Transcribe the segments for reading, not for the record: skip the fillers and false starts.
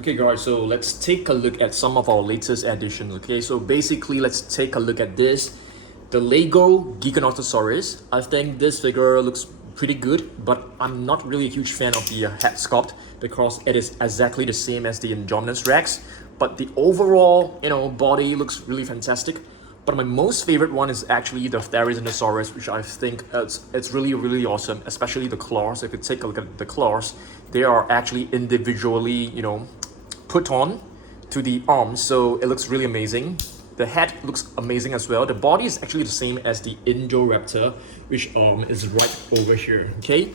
Okay guys, so let's take a look at some of our latest additions. Okay, so basically let's take a look at this. The Lego Giganotosaurus. I think this figure looks pretty good, but I'm not really a huge fan of the head sculpt because it is exactly the same as the Indominus Rex. But the overall, body looks really fantastic. But my most favorite one is actually the Theiriznosaurus, which I think it's really awesome, especially the claws. If you take a look at the claws, they are actually individually, put on to the arms, so it looks really amazing. The head looks amazing as well. The body is actually the same as the Indoraptor, which is right over here. Okay,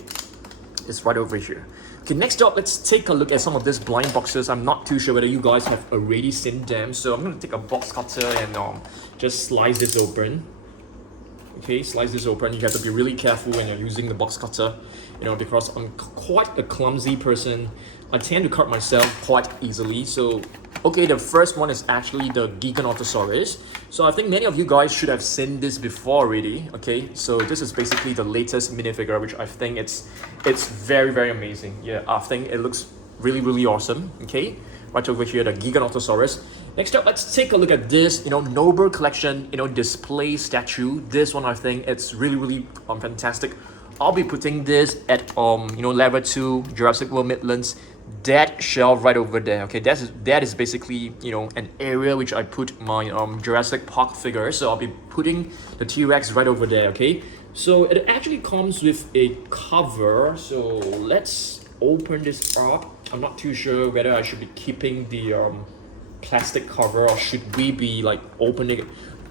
it's right over here. Okay, next up, let's take a look at some of these blind boxes. I'm not too sure whether you guys have already seen them, so I'm gonna take a box cutter and just slice this open. Okay, slice this open. You have to be really careful when you're using the box cutter, because I'm quite a clumsy person. I tend to cut myself quite easily. So, okay, the first one is actually the Giganotosaurus. So I think many of you guys should have seen this before already. Okay, so this is basically the latest minifigure, which I think it's very amazing. Yeah, I think it looks really awesome. Okay, right over here, the Giganotosaurus. Next up, let's take a look at this, Noble Collection, display statue. This one, I think it's really fantastic. I'll be putting this at level 2 Jurassic World Midlands, that shelf right over there. Okay, that is basically an area which I put my Jurassic Park figures. So I'll be putting the T-Rex right over there. Okay, so it actually comes with a cover. So let's open this up. I'm not too sure whether I should be keeping the plastic cover or should we be like opening it.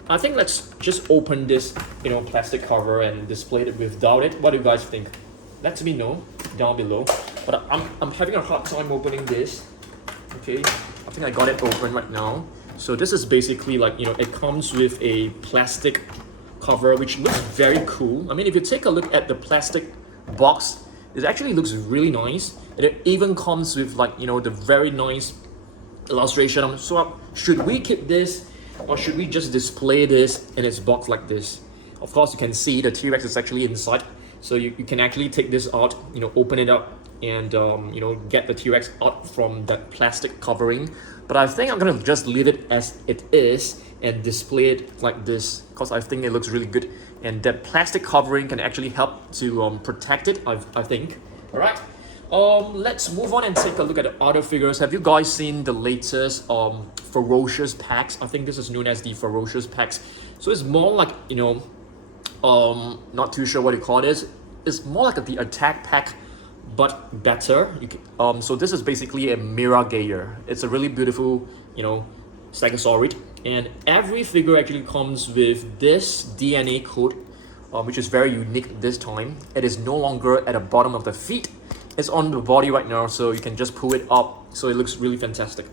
I think let's just open this plastic cover and display it without it. What do you guys think? Let me know down below. But I'm having a hard time opening this. Okay, I think I got it open right now. So this is basically like it comes with a plastic cover which looks very cool. I mean, if you take a look at the plastic box, it actually looks really nice. It even comes with like the very nice illustration. So should we keep this or should we just display this in its box like this? Of course, you can see the T-Rex is actually inside, so you can actually take this out, open it up and get the T-Rex out from that plastic covering. But I think I'm gonna just leave it as it is and display it like this because I think it looks really good, and that plastic covering can actually help to protect it, I think. All right. Let's move on and take a look at the other figures. Have you guys seen the latest Ferocious packs? I think this is known as the Ferocious packs. So it's more like not too sure what you call it. It's more like the attack pack, but better. So this is basically a Miragator. It's a really beautiful Stegosaurid, and every figure actually comes with this DNA code, which is very unique this time. It is no longer at the bottom of the feet. It's on the body right now, so you can just pull it up, so it looks really fantastic.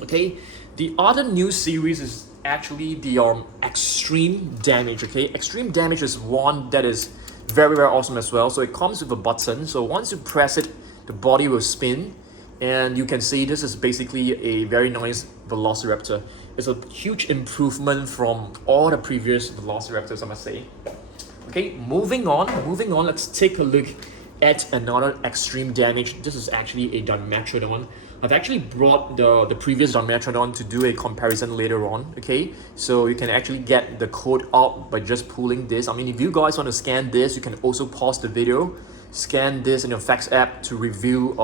Okay, the other new series is actually the Extreme Damage. Okay, Extreme Damage is one that is very awesome as well. So it comes with a button, so once you press it, the body will spin, and you can see this is basically a very nice Velociraptor. It's a huge improvement from all the previous Velociraptors, I must say. Okay, moving on, let's take a look at another Extreme Damage. This is actually a Dimetrodon. I've actually brought the previous Dimetrodon to do a comparison later on. Okay, so you can actually get the code out by just pulling this. I mean, if you guys want to scan this, you can also pause the video, scan this in your fax app to review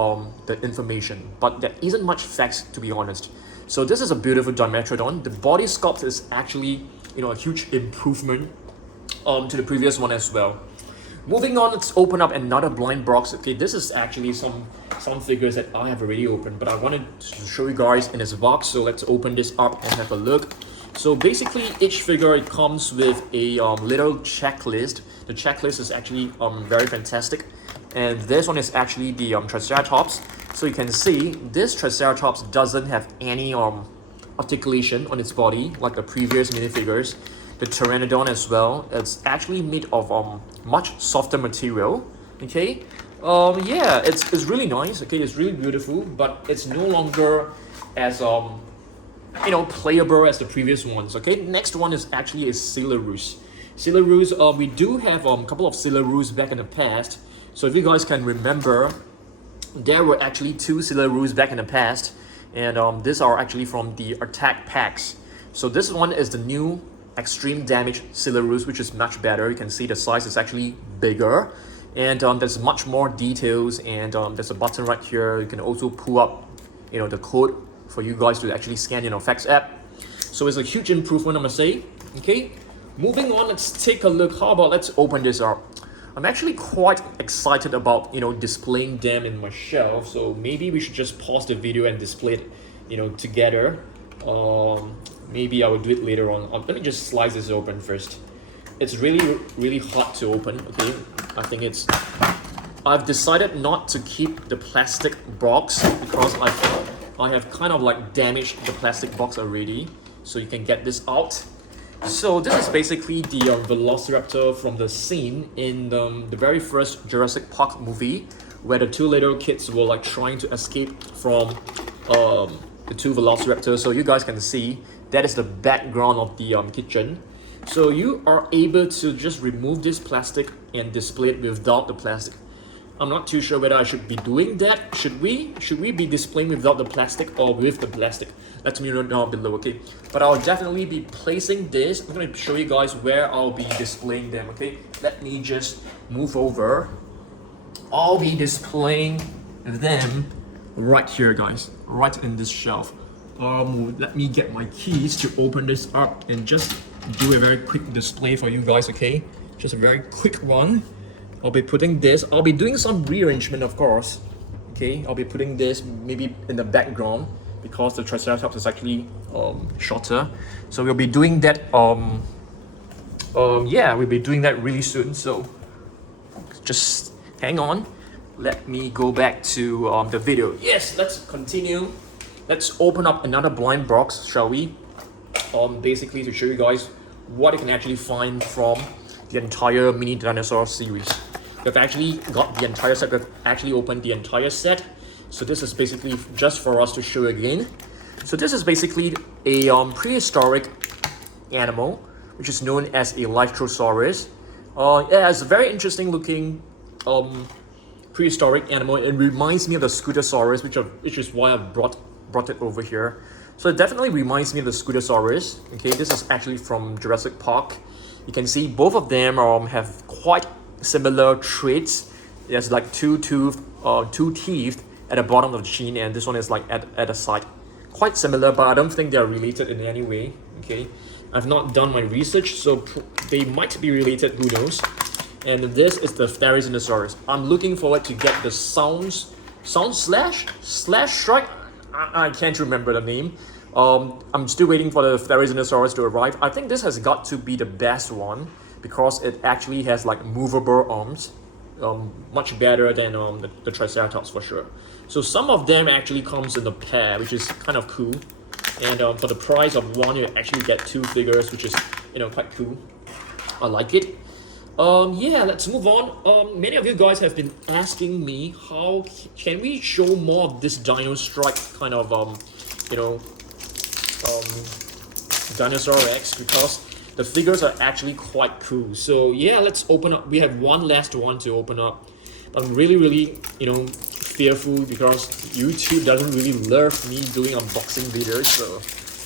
the information. But there isn't much fax, to be honest. So this is a beautiful Dimetrodon. The body sculpt is actually a huge improvement to the previous one as well. Moving on, let's open up another blind box. Okay, this is actually some figures that I have already opened, but I wanted to show you guys in this box. So let's open this up and have a look. So basically, each figure, it comes with a little checklist. The checklist is actually very fantastic, and this one is actually the Triceratops. So you can see this Triceratops doesn't have any articulation on its body like the previous minifigures. The Pteranodon as well, it's actually made of much softer material. Okay, yeah, it's really nice. Okay, it's really beautiful, but it's no longer as playable as the previous ones. Okay, next one is actually a Silarus. We do have a couple of Silarus back in the past. So if you guys can remember, there were actually two Silarus back in the past. and these are actually from the attack packs. So this one is the new extreme damage Silarus, which is much better. You can see the size is actually bigger, and there's much more details, and there's a button right here. You can also pull up, the code for you guys to actually scan in your fax app. So it's a huge improvement, I must say. Okay, moving on, let's take a look. How about let's open this up. I'm actually quite excited about displaying them in my shelf, so maybe we should just pause the video and display it together. Maybe I will do it later on. Let me just slice this open first. It's really hard to open. Okay, I think I've decided not to keep the plastic box because I have kind of like damaged the plastic box already, so you can get this out. So this is basically the Velociraptor from the scene in the very first Jurassic Park movie, where the two little kids were like trying to escape from the two Velociraptors. So you guys can see that is the background of the kitchen. So you are able to just remove this plastic and display it without the plastic. I'm not too sure whether I should be doing that. Should we be displaying without the plastic or with the plastic? Let me know down below, okay? But I'll definitely be placing this. I'm going to show you guys where I'll be displaying them, okay? Let me just move over. I'll be displaying them right here, guys. Right in this shelf. Let me get my keys to open this up and just do a very quick display for you guys, okay? Just a very quick one. I'll be putting this. I'll be doing some rearrangement, of course. Okay, I'll be putting this maybe in the background because the Triceratops is actually shorter. So we'll be doing that. Yeah, we'll be doing that really soon. So just hang on. Let me go back to the video. Yes, let's continue. Let's open up another blind box, shall we? Basically to show you guys what you can actually find from the entire mini dinosaur series. We've actually got the entire set. We've actually opened the entire set. So this is basically just for us to show again. So this is basically a prehistoric animal, which is known as a Atrociraptor. It has a very interesting looking prehistoric animal. It reminds me of the Skorpiovenator, which is why I brought it over here. So it definitely reminds me of the Skorpiovenator. Okay, this is actually from Jurassic Park. You can see both of them have quite similar traits. There's like two teeth at the bottom of the chin, and this one is like at the side. Quite similar, but I don't think they're related in any way. Okay, I've not done my research, so they might be related, who knows. And this is the Theiriznosaurus. I'm looking forward to get the sound slash strike. I can't remember the name. I'm still waiting for the Theiriznosaurus to arrive. I think this has got to be the best one because it actually has like movable arms, much better than the Triceratops for sure. So some of them actually comes in a pair, which is kind of cool. And for the price of one, you actually get two figures, which is quite cool. I like it. Yeah, let's move on. Many of you guys have been asking me how can we show more of this Dino Strike kind of Dinosaur X, because the figures are actually quite cool. So yeah, let's open up. We have one last one to open up. I'm really fearful because YouTube doesn't really love me doing unboxing videos. So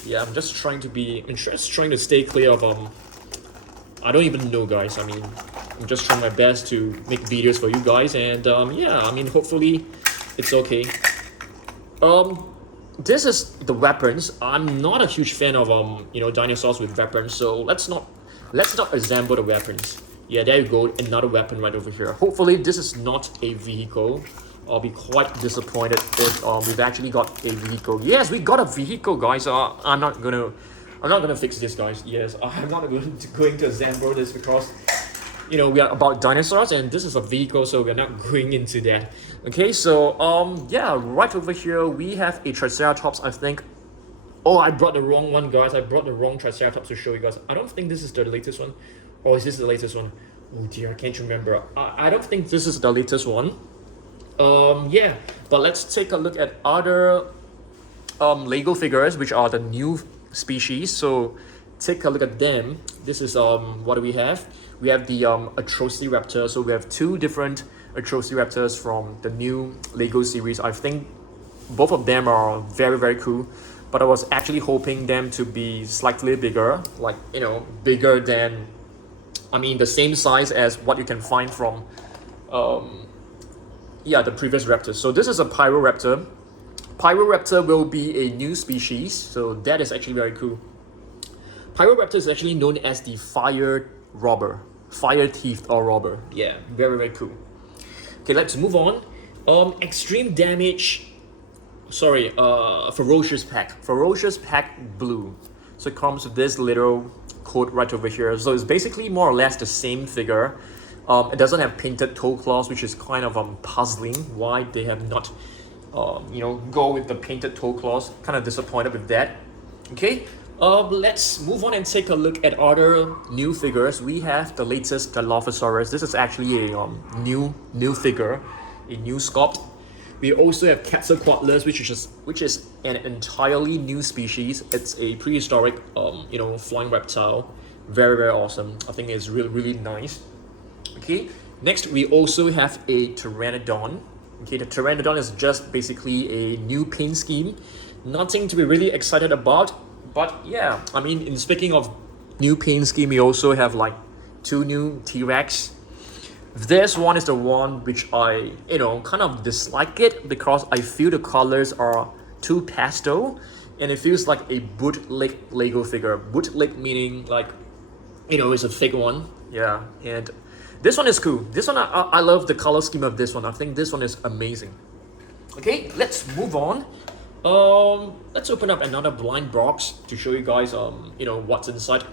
yeah, I'm just trying to stay clear of I don't even know, guys. I mean, I'm just trying my best to make videos for you guys, and yeah, I mean, hopefully it's okay. This is the weapons. I'm not a huge fan of dinosaurs with weapons, so let's not assemble the weapons. Yeah, there you go, another weapon right over here. Hopefully this is not a vehicle. I'll be quite disappointed if we've actually got a vehicle. Yes, we got a vehicle, guys. I'm not gonna fix this, guys. Yes, I'm not going to assemble this because we are about dinosaurs and this is a vehicle, so we're not going into that. Okay, so yeah, right over here we have a Triceratops, I think. Oh, I brought the wrong one, guys. I brought the wrong Triceratops to show you guys. I don't think this is the latest one. Or is this the latest one? Oh dear, I can't remember. I don't think this is the latest one. Yeah, but let's take a look at other Lego figures, which are the new species. So take a look at them. This is what do we have? We have the Atrociraptor. So we have two different Atrociraptors from the new Lego series. I think both of them are very, very cool. But I was actually hoping them to be slightly bigger, like, you know, bigger than, I mean, the same size as what you can find from, yeah, the previous raptors. So this is a Pyroraptor. Pyroraptor will be a new species, so that is actually very cool. Pyroraptor is actually known as the fire robber, fire thief or robber. Yeah, very, very cool. Okay, let's move on. Extreme damage. Sorry, Ferocious pack. Ferocious pack blue. So it comes with this little code right over here. So it's basically more or less the same figure. It doesn't have painted toe claws, which is kind of puzzling. Why they have not, you know, go with the painted toe claws. Kind of disappointed with that. Okay. Let's move on and take a look at other new figures. We have the latest Dilophosaurus. This is actually a new figure, a new sculpt. We also have Quetzalcoatlus, which is an entirely new species. It's a prehistoric, you know, flying reptile. Very, very awesome. I think it's really, really nice. Okay. Next, we also have a Pteranodon. Okay, the Pteranodon is just basically a new paint scheme. Nothing to be really excited about. But yeah, I mean, in speaking of new paint scheme, we also have like 2 new T-Rex. This one is the one which I, you know, kind of dislike it because I feel the colors are too pastel and it feels like a bootleg Lego figure. Bootleg meaning like, you know, it's a fake one. Yeah, and this one is cool. This one, I love the color scheme of this one. I think this one is amazing. Okay, let's move on. Let's open up another blind box to show you guys, you know, what's inside.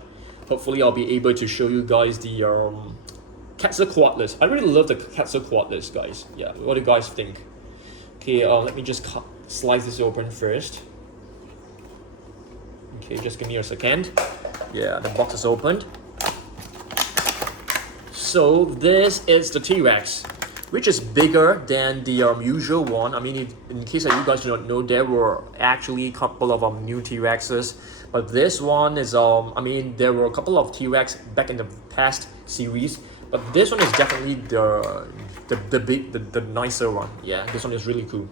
Hopefully I'll be able to show you guys the, Quetzalcoatlus. I really love the Quetzalcoatlus, guys. Yeah, what do you guys think? Okay, let me just slice this open first. Okay, just give me a second. Yeah, the box is opened. So this is the T-Rex, which is bigger than the usual one. I mean, in case that you guys do not know, there were actually a couple of new T-Rexes, but this one is I mean, there were a couple of T-Rex back in the past series, but this one is definitely the nicer one. Yeah, this one is really cool.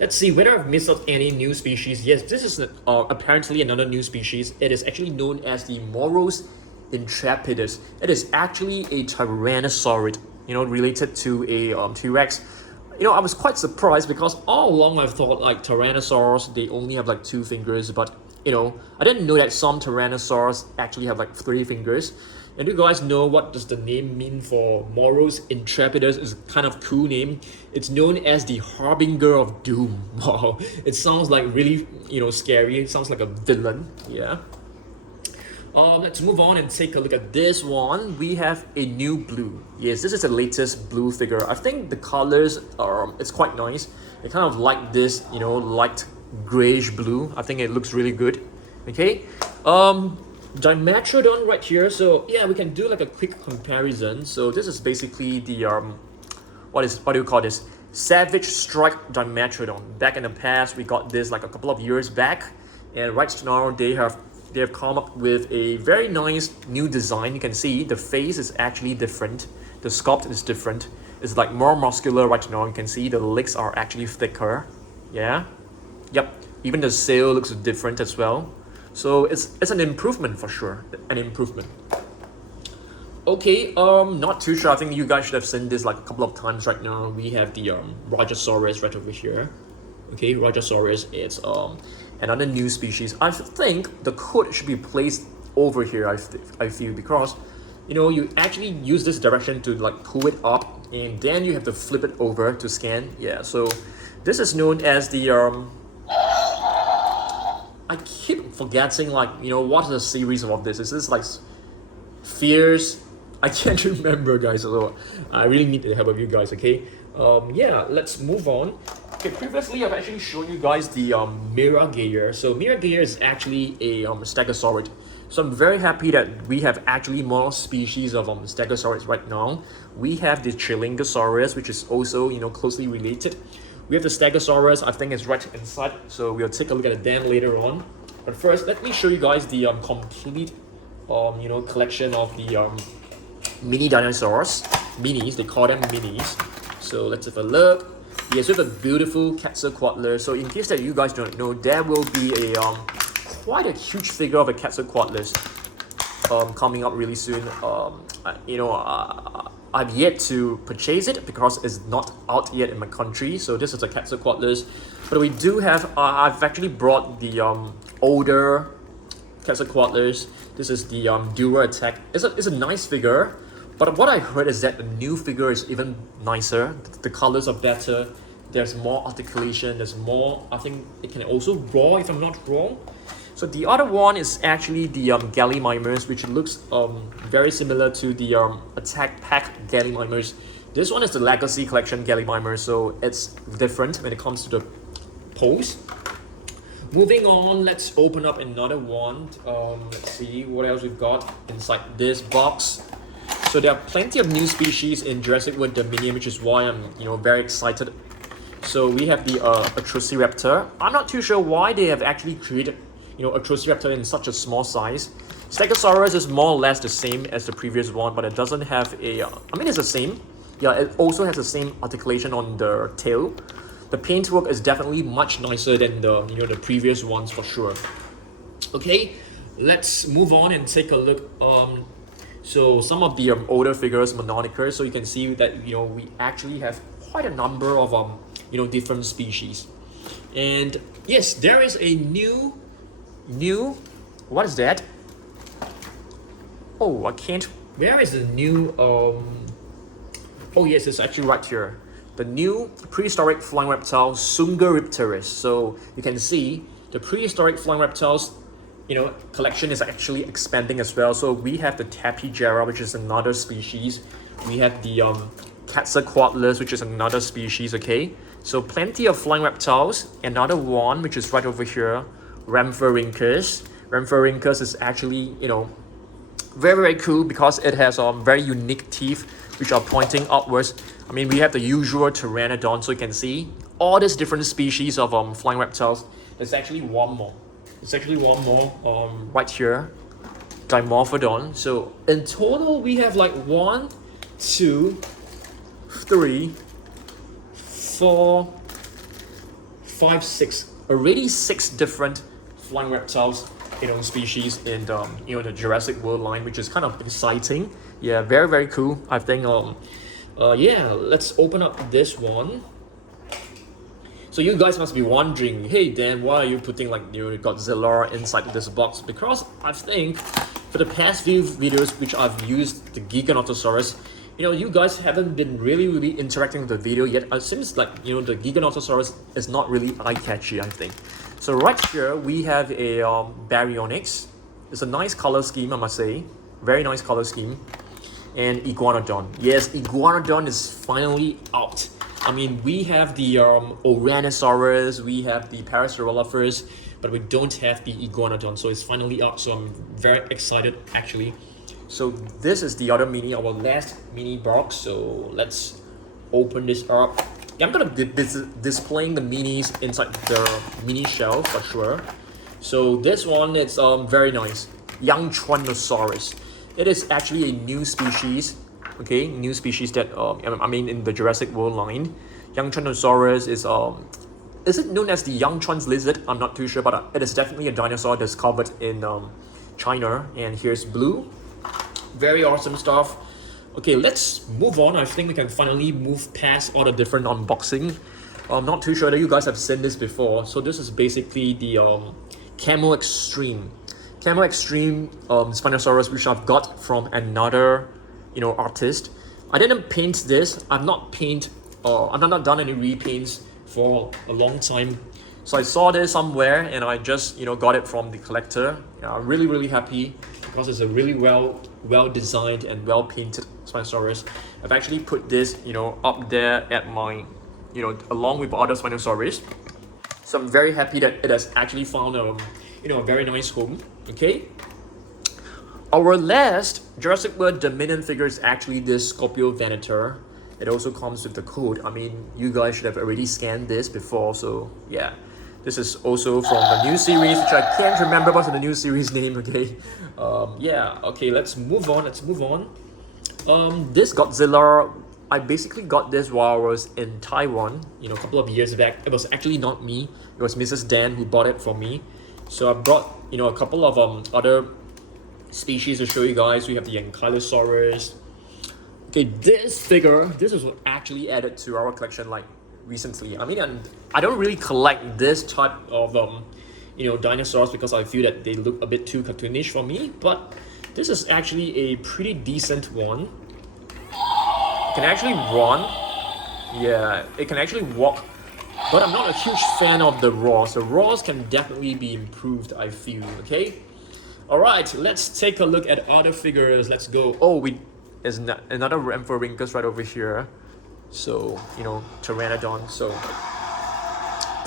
Let's see whether I've missed out any new species. Yes, this is apparently another new species. It is actually known as the Moros intrepidus. It is actually a Tyrannosaurus, you know, related to a T-Rex. You know, I was quite surprised because all along I've thought like Tyrannosaurs, they only have like 2 fingers, but you know, I didn't know that some Tyrannosaurs actually have like 3 fingers. And do you guys know what does the name mean for Moros intrepidus? It's a kind of cool name. It's known as the Harbinger of Doom. Wow, it sounds like really, you know, scary. It sounds like a villain. Yeah. Let's move on and take a look at this one. We have a new blue. Yes, this is the latest blue figure. I think the colors are, it's quite nice. I kind of like this, you know, light grayish blue. I think it looks really good. Okay. Dimetrodon right here. So yeah, we can do like a quick comparison. So this is basically the what do you call this? Savage Strike Dimetrodon. Back in the past, we got this like a couple of years back, and right now they have come up with a very nice new design. You can see the face is actually different. The sculpt is different. It's like more muscular right now. You can see the legs are actually thicker. Yeah. Yep. Even the sail looks different as well. So it's an improvement for sure. An improvement. Okay, not too sure. I think you guys should have seen this like a couple of times right now. We have the Rajasaurus right over here. Okay, Rajasaurus is another new species. I think the code should be placed over here, I feel, because you know, you actually use this direction to like pull it up and then you have to flip it over to scan. Yeah, so this is known as the I keep forgetting, like, you know, what is the series of this? Is this like Fierce? I can't remember, guys, so I really need the help of you guys. Okay, yeah, let's move on. Okay, previously I've actually shown you guys the Miragayer. So Miragayer is actually a Stegosaurus. So I'm very happy that we have actually more species of Stegosaurus right now. We have the Chilingosaurus, which is also, you know, closely related. We have the Stegosaurus, I think it's right inside, so we'll take a look at them later on. But first, let me show you guys the complete, you know, collection of the mini dinosaurs. Minis, they call them minis. So let's have a look. Yes, we have a beautiful Quetzalcoatl. So in case that you guys don't know, there will be a quite a huge figure of a Quetzalcoatl coming up really soon. I've yet to purchase it because it's not out yet in my country. So this is a Quetzalcoatl, but we do have. I've actually brought the older Quetzalcoatlers. This is the Dura Attack. It's a nice figure, but what I heard is that the new figure is even nicer. The colors are better. There's more articulation. There's more. I think it can also roar, if I'm not wrong. So the other one is actually the Gallimimus, which looks very similar to the Attack Pack Gallimimus. This one is the Legacy Collection Gallimimus, so it's different when it comes to the pose. Moving on, let's open up another one. Let's see what else we've got inside this box. So there are plenty of new species in Jurassic World Dominion, which is why I'm very excited. So we have the Atrociraptor. I'm not too sure why they have actually created Atrociraptor in such a small size. Stegosaurus is more or less the same as the previous one, but it doesn't have a. I mean, it's the same. Yeah, it also has the same articulation on the tail. The paintwork is definitely much nicer than the the previous ones for sure. Okay, let's move on and take a look. So some of the older figures, Mononicers. So you can see that we actually have quite a number of different species. And yes, there is a new. What is that? Oh, I can't. Where is the new? Oh yes, it's actually right here. The new prehistoric flying reptile Sungaripterus. So you can see the prehistoric flying reptiles, collection is actually expanding as well. So we have the Tapigera, which is another species. We have the Quetzalcoatlus, which is another species. Okay, so plenty of flying reptiles. Another one, which is right over here, Rhamphorhynchus. Rhamphorhynchus is actually, very, very cool because it has very unique teeth which are pointing upwards. I mean, we have the usual Pteranodon, so you can see all these different species of flying reptiles. There's actually one more. Right here, Dimorphodon. So in total, we have like 1, 2, 3, 4, 5, 6. Already 6 different flying reptiles, species in the the Jurassic World line, which is kind of exciting. Yeah, very, very cool. I think yeah, let's open up this one. So you guys must be wondering, hey Dan, why are you putting like Godzilla inside this box? Because I think for the past few videos which I've used the Giganotosaurus, you guys haven't been really interacting with the video yet. It seems like the Giganotosaurus is not really eye-catchy, I think. So right here we have a Baryonyx. It's a nice color scheme, I must say. Very nice color scheme. And Iguanodon. Yes, Iguanodon is finally out. I mean, we have the Ouranosaurus, we have the Parasaurolophus, but we don't have the Iguanodon, so it's finally out. So I'm very excited actually. So this is the other mini, our last mini box. So let's open this up. I'm gonna be displaying the minis inside the mini shelf for sure. So this one, it's very nice. Yangchuanosaurus. It is actually a new species. Okay, new species that I mean in the Jurassic World line. Yangchuanosaurus is it known as the Yangchuan's lizard? I'm not too sure, but it is definitely a dinosaur discovered in China. And here's blue. Very awesome stuff. Okay, let's move on. I think we can finally move past all the different unboxing. I'm not too sure that you guys have seen this before. So this is basically the Camo Extreme. Camo Extreme Spinosaurus, which I've got from another artist. I didn't paint this. I've not done any repaints for a long time. So I saw this somewhere and I just got it from the collector. Yeah, I'm really happy because it's a really well designed and well painted Spinosaurus. I've actually put this up there at my along with other Spinosaurus. So I'm very happy that it has actually found a very nice home. Okay. Our last Jurassic World Dominion figure is actually this Skorpiovenator. It also comes with the code. I mean, you guys should have already scanned this before, so yeah. This is also from the new series, which I can't remember what's the new series name, okay? Yeah, okay, let's move on. This Godzilla, I basically got this while I was in Taiwan, you know, a couple of years back. It was actually not me. It was Mrs. Dan who bought it for me. So I brought, you know, a couple of other species to show you guys. We have the Yangchuanosaurus. Okay, this figure, this was actually added to our collection like recently. I mean, I don't really collect this type of you know, dinosaurs because I feel that they look a bit too cartoonish for me. But this is actually a pretty decent one. It can actually run. Yeah, it can actually walk. But I'm not a huge fan of the roars. The roars can definitely be improved, I feel. Okay. All right, let's take a look at other figures. Let's go. Oh, there's another Amphiorhynchus right over here. So, you know, Pteranodon. So,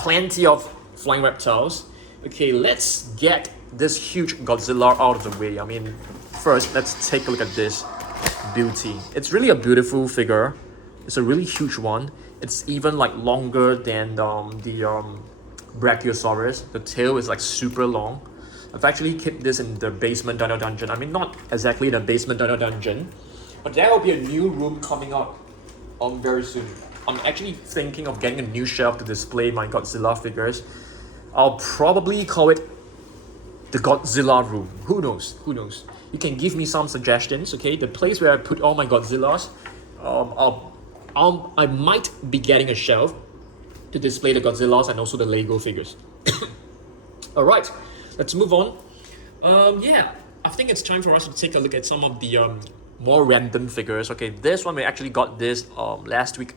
plenty of flying reptiles. Okay, let's get this huge Godzilla out of the way. I mean, first, let's take a look at this beauty. It's really a beautiful figure. It's a really huge one. It's even like longer than the Brachiosaurus. The tail is like super long. I've actually kept this in the basement dino dungeon. I mean, not exactly the basement dino dungeon, but there will be a new room coming out very soon. I'm actually thinking of getting a new shelf to display my Godzilla figures. I'll probably call it the Godzilla room. Who knows? Who knows? You can give me some suggestions, okay? The place where I put all my Godzillas, I might be getting a shelf to display the Godzillas and also the Lego figures. All right, let's move on. Yeah, I think it's time for us to take a look at some of the more random figures. Okay, this one, we actually got this last week.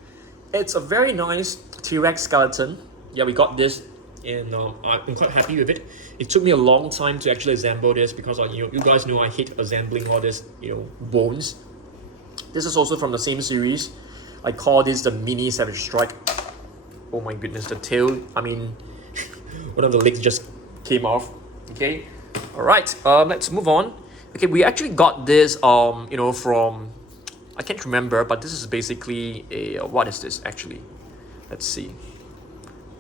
It's a very nice T-Rex skeleton. Yeah, we got this and I'm quite happy with it. It took me a long time to actually assemble this because you guys know I hate assembling all this, you know, bones. This is also from the same series. I call this the mini Savage Strike. Oh my goodness, the tail, I mean, one of the legs just came off. Okay, all right, let's move on. Okay, we actually got this you know, from, I can't remember, but this is basically a what is this actually? Let's see.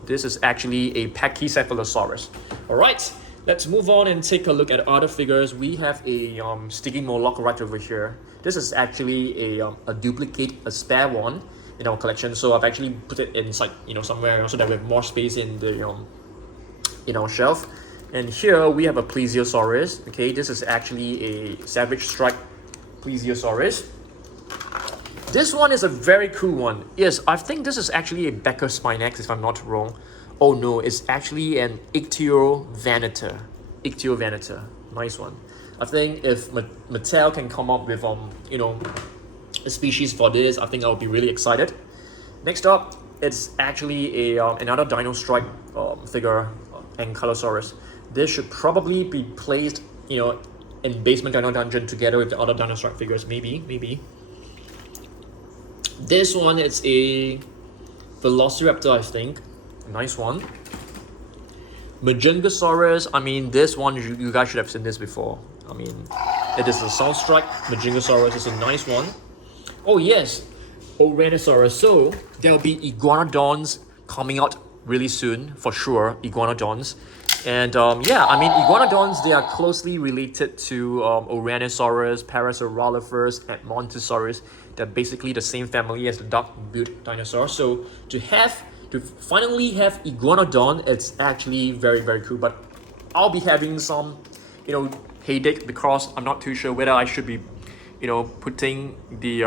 This is actually a Pachycephalosaurus. All right, let's move on and take a look at other figures. We have a Sticky Moloch right over here. This is actually a duplicate, a spare one in our collection. So I've actually put it inside, you know, somewhere so that we have more space in the in our shelf. And here we have a Plesiosaurus. Okay, this is actually a Savage Strike Plesiosaurus. This one is a very cool one. Yes, I think this is actually a Becker Spinax, if I'm not wrong. Oh no, it's actually an Ichthyovenator. Ichthyovenator, nice one. I think if Mattel can come up with you know, a species for this, I think I'll be really excited. Next up, it's actually a another Dino Strike figure, Ankylosaurus. This should probably be placed, you know, in Basement Dino Dungeon together with the other Dino Strike figures, maybe. This one is a Velociraptor, I think. Nice one. Majungasaurus, I mean, this one, you guys should have seen this before. I mean, it is a Soundstrike. Majungasaurus is a nice one. Oh yes, Ouranosaurus. So, there'll be Iguanodons coming out really soon, for sure, Iguanodons. And yeah, I mean, Iguanodons, they are closely related to Ouranosaurus, Parasaurolophus, and Montosaurus. They're basically the same family as the duck-billed dinosaur. So to finally have Iguanodon, it's actually very, very cool. But I'll be having some, you know, headache because I'm not too sure whether I should be, you know, putting the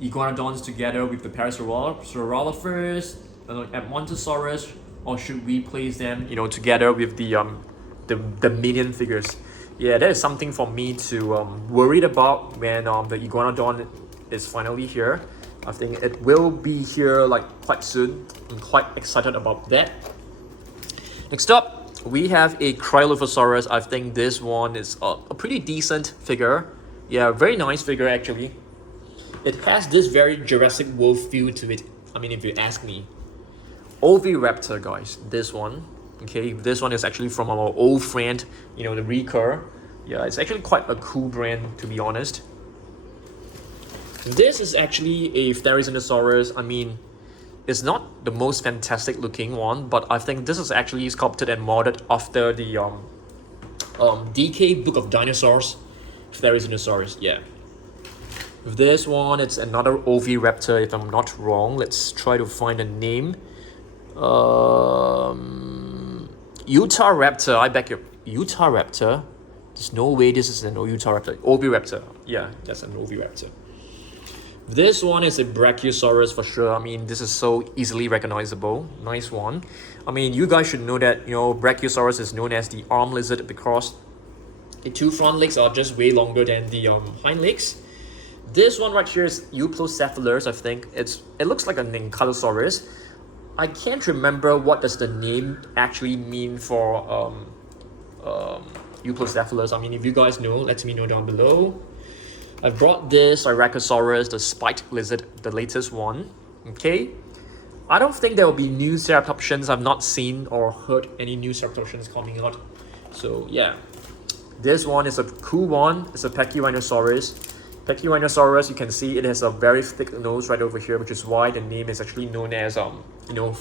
Iguanodons together with the Parasaurolophus and Montosaurus, or should we place them, you know, together with the minion figures. Yeah, that is something for me to worried about when the Iguanodon is finally here. I think it will be here like quite soon. I'm quite excited about that. Next up, we have a Cryolophosaurus. I think this one is a pretty decent figure. Yeah, very nice figure actually. It has this very Jurassic World feel to it. I mean, if you ask me. Oviraptor, guys, this one. Okay, this one is actually from our old friend, you know, the Recur. Yeah, it's actually quite a cool brand, to be honest. This is actually a Theiriznosaurus. I mean, it's not the most fantastic looking one, but I think this is actually sculpted and modded after the DK Book of Dinosaurs Theiriznosaurus. Yeah. This one, it's another Oviraptor if I'm not wrong. Let's try to find a name. Utahraptor, I beg your... Utahraptor? There's no way this is an Utahraptor. Oviraptor. Yeah, that's an Oviraptor. This one is a Brachiosaurus for sure. I mean, this is so easily recognizable. Nice one. I mean, you guys should know that, you know, Brachiosaurus is known as the arm lizard because the two front legs are just way longer than the hind legs. This one right here is Euplocephalus, I think. It looks like an Ankylosaurus. I can't remember what does the name actually mean for Euplocephalus. I mean, if you guys know, let me know down below. I brought this Rajasaurus, the spiked lizard, the latest one. Okay. I don't think there will be new ceratopsians. I've not seen or heard any new ceratopsians coming out. So yeah. This one is a cool one. It's a Pachyrhinosaurus. Pachyrhinosaurus, you can see it has a very thick nose right over here, which is why the name is actually known as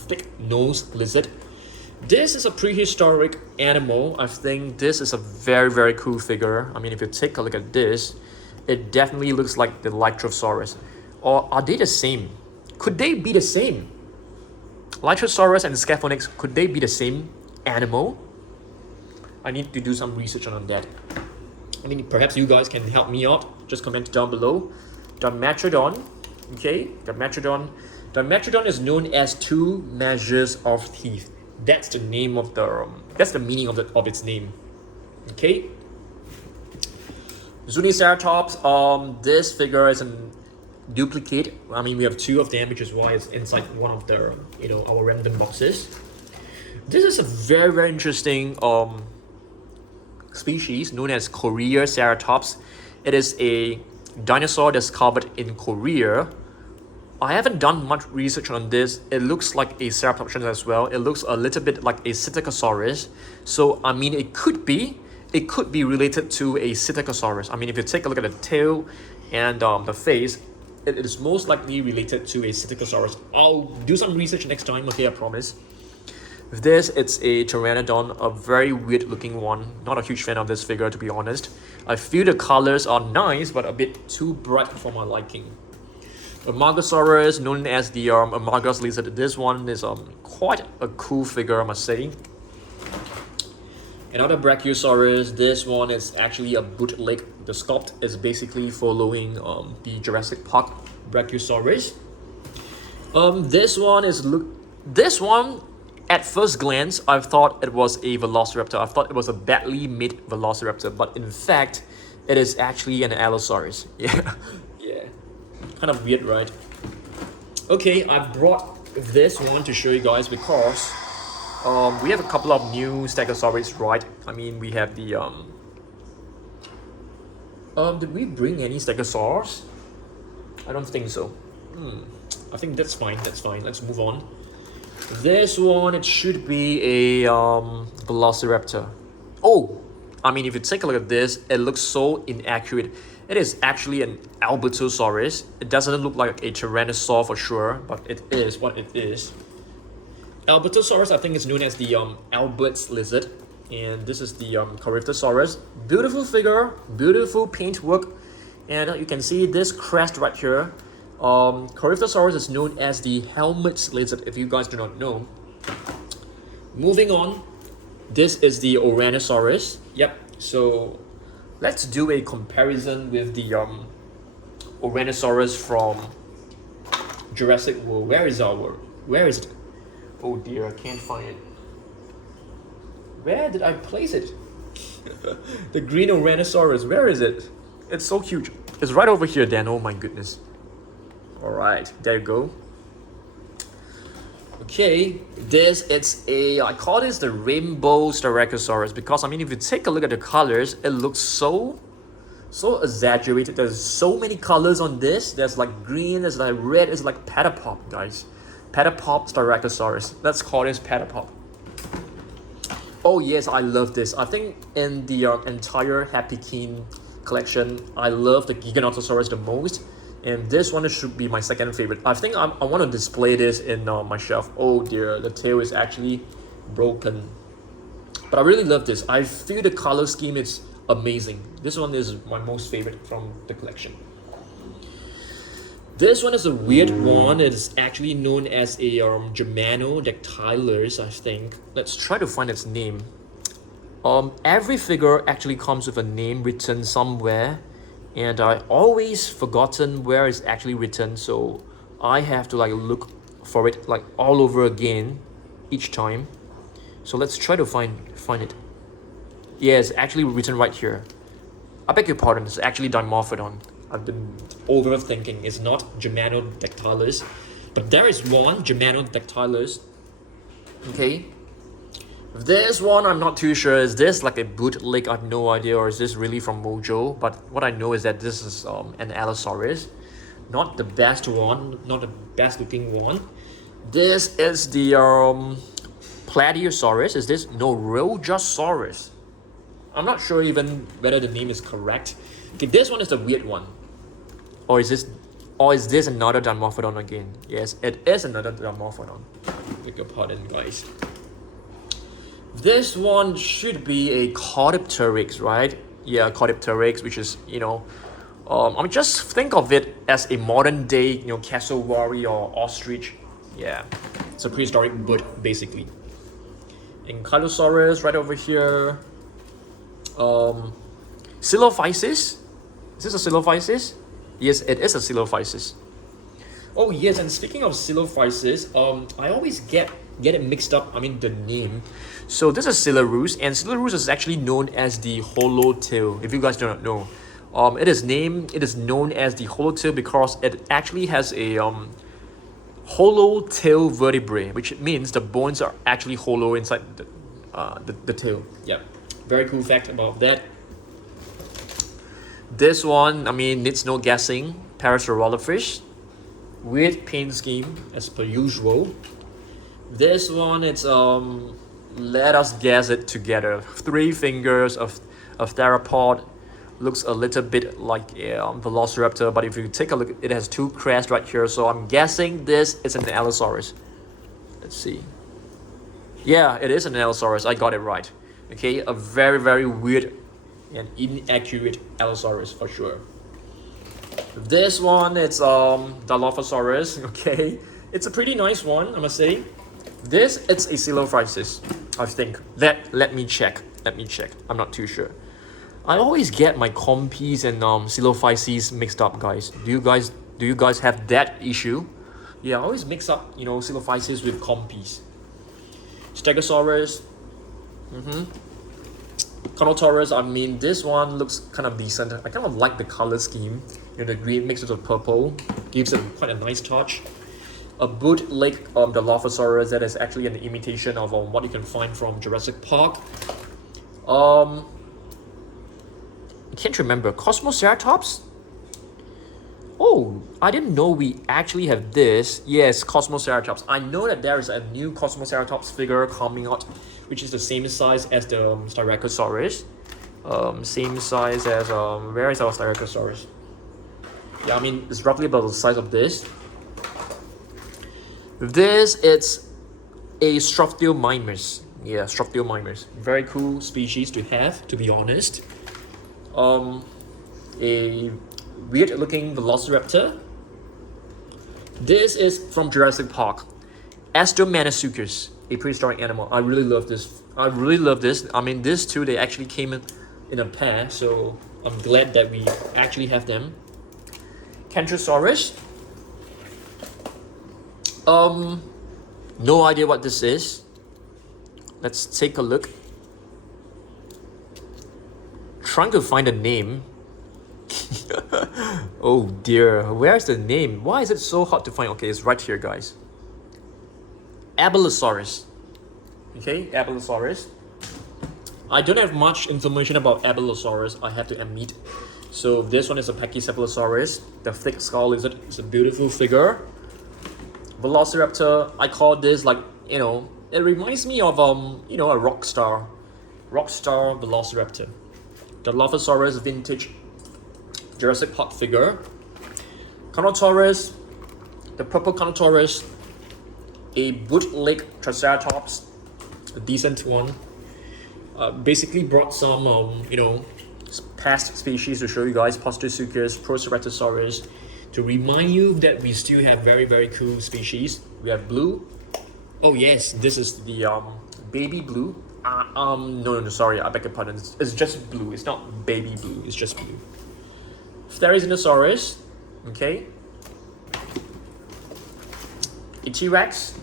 thick nose lizard. This is a prehistoric animal. I think this is a very, very cool figure. I mean, if you take a look at this, it definitely looks like the Lytrosaurus. Or are they the same? Could they be the same? Lytrosaurus and Scaphonyx, could they be the same animal? I need to do some research on that. I mean, perhaps you guys can help me out. Just comment down below. Dimetrodon. Okay, Dimetrodon. Dimetrodon is known as two measures of teeth. That's the name of the. That's the meaning of its name. Okay. Zuniceratops. This figure is a duplicate. I mean, we have two of them, which is why it's inside one of the our random boxes. This is a very, very interesting species known as Coreoceratops. It is a dinosaur discovered in Korea. I haven't done much research on this. It looks like a ceratopsian as well. It looks a little bit like a Psittacosaurus. So I mean, it could be related to a Psittacosaurus. I mean, if you take a look at the tail and the face, it is most likely related to a Psittacosaurus. I'll do some research next time. Okay, I promise. With this, it's a Pteranodon, a very weird looking one. Not a huge fan of this figure, to be honest. I feel the colors are nice, but a bit too bright for my liking. Amargasaurus, known as the Amargas lizard. This one is quite a cool figure, I must say. Another Brachiosaurus. This one is actually a bootleg. The sculpt is basically following the Jurassic Park Brachiosaurus. This one. At first glance, I thought it was a Velociraptor. I thought it was a badly made Velociraptor, but in fact, it is actually an Allosaurus. Yeah, yeah, kind of weird, right? Okay, I brought this one to show you guys because we have a couple of new Stegosaurus, right? I mean, we have the did we bring any Stegosaurs? I don't think so. I think that's fine. That's fine. Let's move on. This one, it should be a Velociraptor. Oh, I mean, if you take a look at this, it looks so inaccurate. It is actually an Albertosaurus. It doesn't look like a Tyrannosaur for sure, but it is what it is. Albertosaurus, I think, is known as the Albert's lizard, and this is the Coryptosaurus. Beautiful figure, beautiful paintwork, and you can see this crest right here. Coryptosaurus is known as the helmet's lizard, if you guys do not know. Moving on, this is the Ouranosaurus. Yep, so let's do a comparison with the Ouranosaurus from Jurassic World. Where is it? Oh dear, I can't find it. Where did I place it? The green Ouranosaurus, where is it? It's so huge. It's right over here, Dan. Oh my goodness. Alright, there you go. Okay, I call this the Rainbow Styracosaurus because I mean, if you take a look at the colors, it looks so exaggerated. There's so many colors on this. There's like green, there's like red, it's like Patapop, guys. Patapop Styracosaurus. Let's call this Patapop. Oh yes, I love this. I think in the entire Happy Keen collection, I love the Giganotosaurus the most. And this one should be my second favorite. I think I want to display this in my shelf. Oh dear, the tail is actually broken. But I really love this. I feel the color scheme is amazing. This one is my most favorite from the collection. This one is a weird one. It is actually known as a Germanodactylus, I think. Let's try to find its name. Every figure actually comes with a name written somewhere, and I always forgotten where it's actually written, so I have to like look for it like all over again each time. So let's try to find it. Yeah, it's actually written right here. I beg your pardon, it's actually Dimorphodon. I've been overthinking. It's not Germanodactylus, but there is one Germanodactylus. Okay. This one I'm not too sure. Is this like a bootleg? I have no idea, or is this really from Mojo? But what I know is that this is an Allosaurus, not the best one, not the best looking one. This is the Plateosaurus. Is this no Rajasaurus? I'm not sure even whether the name is correct. Okay, this one is the weird one. Or is this another Dimorphodon again? Yes, it is another Dimorphodon. Beg your pardon, guys. This one should be a Caudipteryx, right? Yeah, Caudipteryx, which is, I mean, just think of it as a modern day, cassowary or ostrich. Yeah, it's a prehistoric bird, basically. Ankylosaurus right over here. Silophysis? Is this a Silophysis? Yes, it is a Silophysis. Oh yes, and speaking of Silophysis, I always get it mixed up. I mean the name. So this is Silarus, and Silarus is actually known as the hollow tail. If you guys do not know, it is known as the hollow tail because it actually has a hollow tail vertebrae, which means the bones are actually hollow inside the tail. Yeah, very cool fact about that. This one, I mean, needs no guessing. Parasaurolophus. Weird paint scheme as per usual. This one, it's let us guess it together. 3 fingers of theropod. Looks a little bit like a Velociraptor, but if you take a look, it has 2 crests right here. So I'm guessing this is an Allosaurus. Let's see. Yeah, it is an Allosaurus. I got it right. Okay, a very, very weird and inaccurate Allosaurus for sure. This one, it's Dilophosaurus. Okay, it's a pretty nice one, I must say. This, it's a Silophysis, I think. Let me check. I'm not too sure. I always get my Compies and Silophyses mixed up, guys. Do you guys have that issue? Yeah, I always mix up, Silophysis with Compies. Stegosaurus. Carnotaurus, I mean, this one looks kind of decent. I kind of like the color scheme. The green mixed with the purple gives it quite a nice touch. A bootleg Dilophosaurus that is actually an imitation of what you can find from Jurassic Park. I can't remember. Cosmoceratops? Oh, I didn't know we actually have this. Yes, Cosmoceratops. I know that there is a new Cosmoceratops figure coming out, which is the same size as the Styracosaurus. Same size as where is our Styracosaurus? Yeah, I mean it's roughly about the size of this. This, it's a Strophtiomimus. Yeah, Strophtiomimus. Very cool species to have, to be honest. A weird looking Velociraptor. This is from Jurassic Park. Astomanosuchus, a prehistoric animal. I really love this. I mean, these two, they actually came in a pair, so I'm glad that we actually have them. Kentrosaurus. No idea what this is. Let's take a look. Trying to find a name. Oh dear, where's the name? Why is it so hard to find? Okay, it's right here, guys. Abelisaurus. Okay, Abelisaurus. I don't have much information about Abelisaurus, I have to admit. So this one is a Pachycephalosaurus. The thick skull is a beautiful figure. Velociraptor, I call this like, it reminds me of a rock star Velociraptor. The Dilophosaurus vintage Jurassic Park figure. Carnotaurus, the purple Carnotaurus, a bootleg Triceratops, a decent one. Basically brought some past species to show you guys. Postosuchus, Proceratosaurus, To remind you that we still have very cool species. We have blue. Oh yes, this is the baby blue. No, sorry, I beg your pardon. It's just blue. It's not baby blue. It's just blue. Theiriznosaurus. Okay. A T-Rex.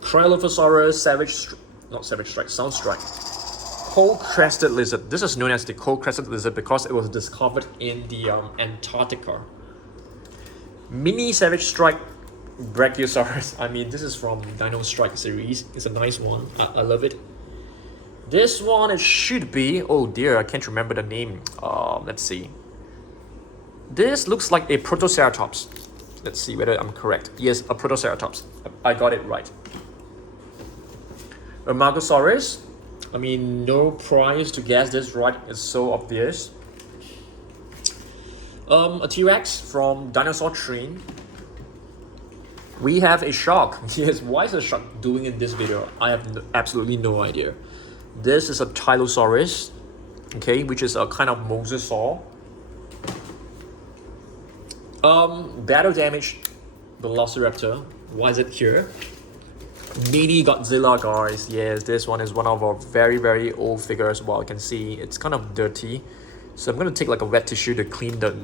Cryolophosaurus, Soundstrike. Cold-crested lizard. This is known as the cold-crested lizard because it was discovered in the Antarctica. Mini savage strike Brachiosaurus. I mean, this is from Dino Strike series. It's a nice one. I love it. This one, it should be... Oh dear, I can't remember the name. Let's see. This looks like a Protoceratops. Let's see whether I'm correct. Yes, a Protoceratops. I got it right. A Margosaurus. I mean, no prize to guess this right. It's so obvious. A T-Rex from Dinosaur Train. We have a shark. Yes, why is a shark doing in this video? I have absolutely no idea. This is a Tyrannosaurus, okay, which is a kind of mosasaur. Battle damage Velociraptor. Why is it here? Mini Godzilla, guys. Yes, this one is one of our very old figures. Well, you can see it's kind of dirty, so I'm gonna take like a wet tissue to clean the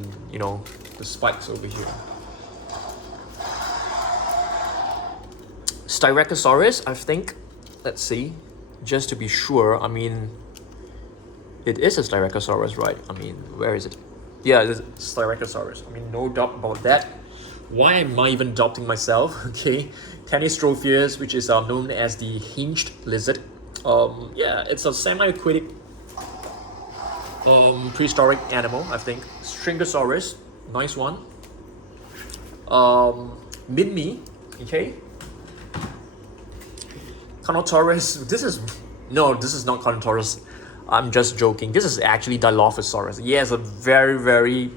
the spikes over here. Styracosaurus, I think. Let's see, just to be sure. I mean, it is a Styracosaurus, right? I mean, where is it? Yeah, it is Styracosaurus. I mean, no doubt about that. Why am I even doubting myself? Okay, Canistropheus, which is known as the hinged lizard. Yeah, it's a semi-aquatic prehistoric animal, I think. Stringosaurus, nice one. Minmi, okay. Carnotaurus, this is not Carnotaurus. I'm just joking. This is actually Dilophosaurus. Yes, a very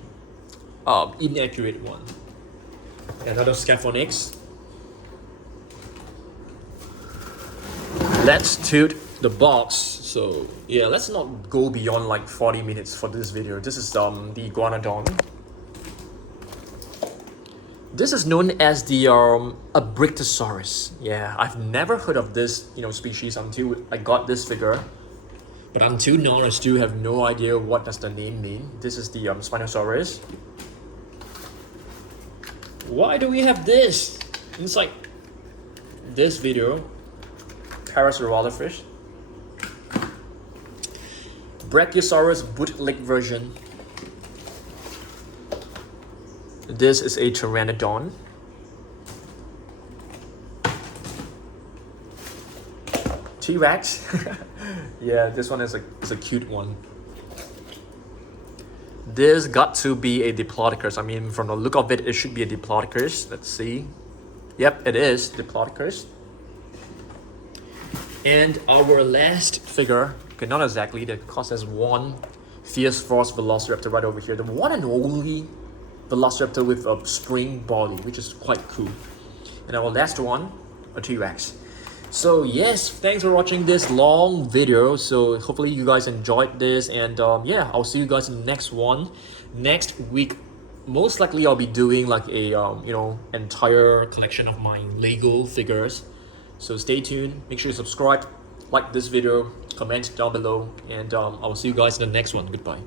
inaccurate one. Another Scaphonyx. Let's toot the box. So yeah, let's not go beyond like 40 minutes for this video. This is the Iguanodon. This is known as the Abrictosaurus. Yeah, I've never heard of this species until I got this figure. But until now, I still have no idea what does the name mean. This is the Spinosaurus. Why do we have this inside this video? Parasaurolophus. Brachiosaurus bootleg version. This is a Pteranodon. T-Rex. Yeah, this one is a cute one. This got to be a Diplodocus. I mean, from the look of it, it should be a Diplodocus. Let's see. Yep, it is Diplodocus. And our last figure, okay, not exactly, because there's one Fierce Force Velociraptor right over here. The one and only Velociraptor with a spring body, which is quite cool. And our last one, a T-Rex. So yes, thanks for watching this long video. So hopefully you guys enjoyed this, and yeah, I'll see you guys in the next one. Next week, most likely I'll be doing like a entire collection of my Lego figures. So stay tuned, make sure you subscribe, like this video, comment down below, and I'll see you guys in the next one. Goodbye.